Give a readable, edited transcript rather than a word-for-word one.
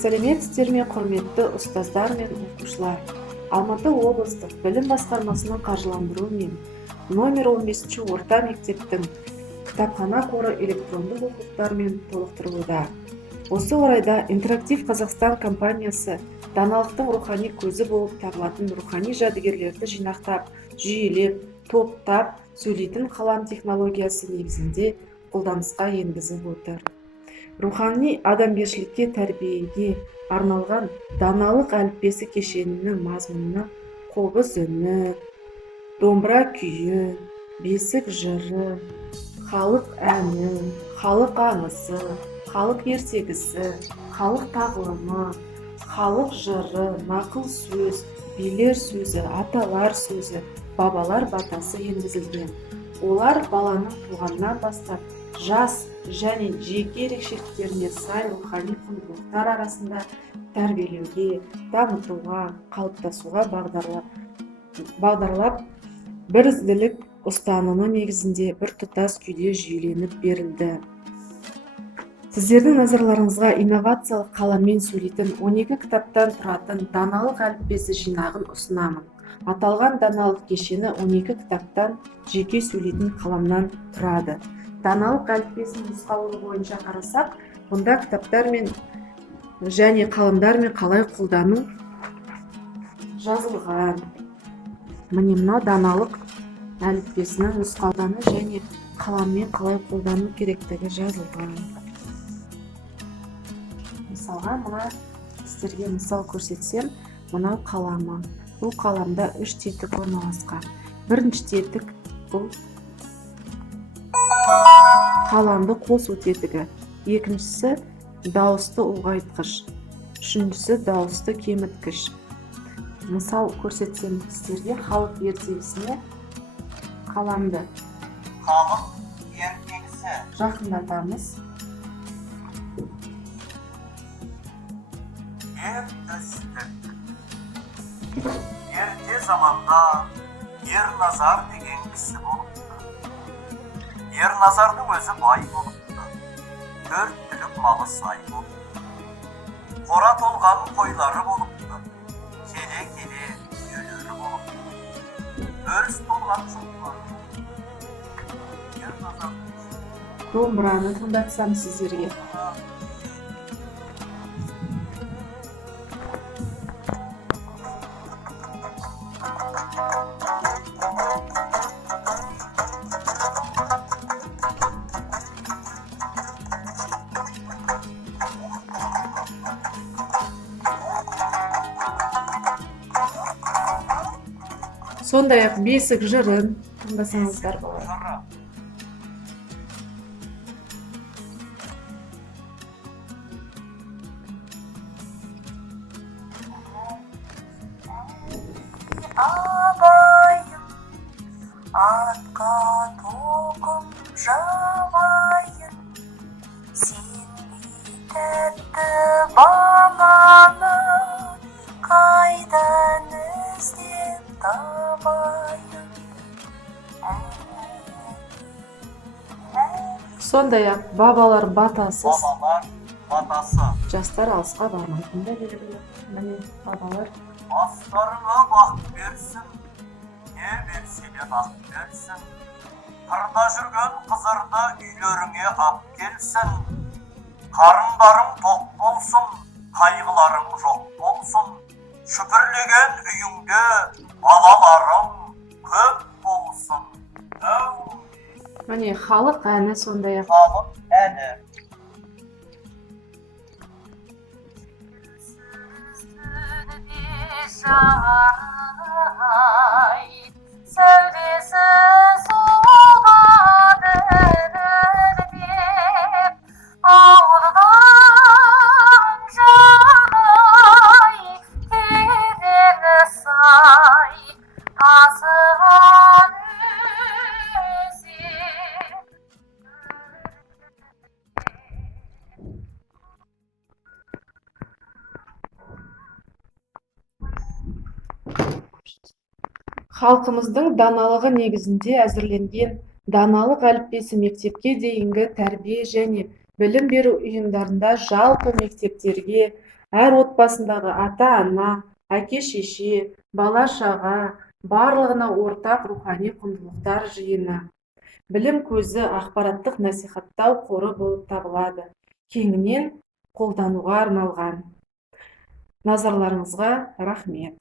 Сәлеметсіздер ме, құрметті ұстаздар мен оқушылар. Алматы облыстық білім басқармасының қаржыландыруымен номер 15 орта мектептің кітапхана қоры электрондық оқулықтармен толықтырылуда. Осы орайда Интерактив Қазақстан компаниясы даналықтың рухани көзі болып табылатын рухани жәдігерлерді жинақтап, жүйелеп, топтап, сөйлейтін қалам технологиясы негізінде қолданысқа енгізіп отыр. Рухани адамгершілікке тәрбиеге арналған даналық әліппесі кешенінің мазмұнына қобыз үні, домбыра күйі, бесік жыры, халық әні, халық аңысы, халық ертегісі, халық тағылымы, халық жыры, нақыл сөз, билер сөзі, аталар сөзі, бабалар батасы енгізілген. Олар баланың туғаннан бастап жас және жеке ерекшеліктеріне сай рухани құндылықтар арасында тәрбиелеуге, дамытуға, қалыптасуға бағдарлап бірізділік ұстанымы негізінде біртұтас күйде жүйеленіп берілді. Сіздердің назарларыңызға инновациялық қаламмен сөйлейтін 12 кітаптан тұратын даналық әліппесі жинағын ұсынамын. Аталған даналық кешені 12 кітаптан жеке сөйлейтін қаламнан тұрады. Даналық әліппесінің нұсқаулығы бойынша қарасақ, бұнда кітаптар мен және қаламдармен қалай қолдану жазылған. Міне мынау даналық әліппесінің нұсқаулығы және қаламмен қалай қолдану керектігі жазылған. Мысалға, мына сіздерге мысал көрсетсем, мынау қаламы. Бұл қаламда 3 тетік орналасқан. Бірінші тетік бұл қаламды қосу тетігі. Екіншісі дауысты ұлғайтқыш. Үшіншісі дауысты кеміткіш. Мысал көрсетсем сіздерге, халық ертегісіне қаламды Халық ертегісі жақындатамыз. Ертөстік. Ерте заманда Ерназар деген кісі болыпты. Ерназардың өзі бай болыпты. 4 түлік малы сай болыпты. Қора толған қойлары болыпты. Келе-келе түйелері болыпты. Өріс толған жылқылар. Ерназардың Домбыраны тыңдатсам сіздерге. Сондай-ақ бесік жырын тыңдасаңыздар болады. жыры. Абайым, атқа тоқым жабайын, сендей тәтті баланы қайдан іздеп табайын. Сондай-ақ бабалар батасыз, Бабалар батасы. жастар алысқа бармайтын да белгілі. Міне бабалар Бастарыңа бақ берсін, не берсе де бақ берсін. Қырда жүрген қызырды үйлеріңе ап келсін. Қарындарың тоқ болсын, қайғыларың жоқ болсын. Шүпірлеген үйіңде балаларың көп болсын. міне халық әні сондай-ақ Халық әні. Сәулесі суға дірілдеп, ауылдан жағай, тереңі сай, тасыған өзен. халқымыздың даналығы негізінде әзірленген даналық әліппесі мектепке дейінгі тәрбие және білім беру ұйымдарында жалпы мектептерге, әр отбасындағы ата-ана, әке-шеше, бала-шаға барлығына ортақ рухани құндылықтар жиыны, білім көзі, ақпараттық насихаттау қоры болып табылады. Кеңінен қолдануға арналған. Назарларыңызға рахмет.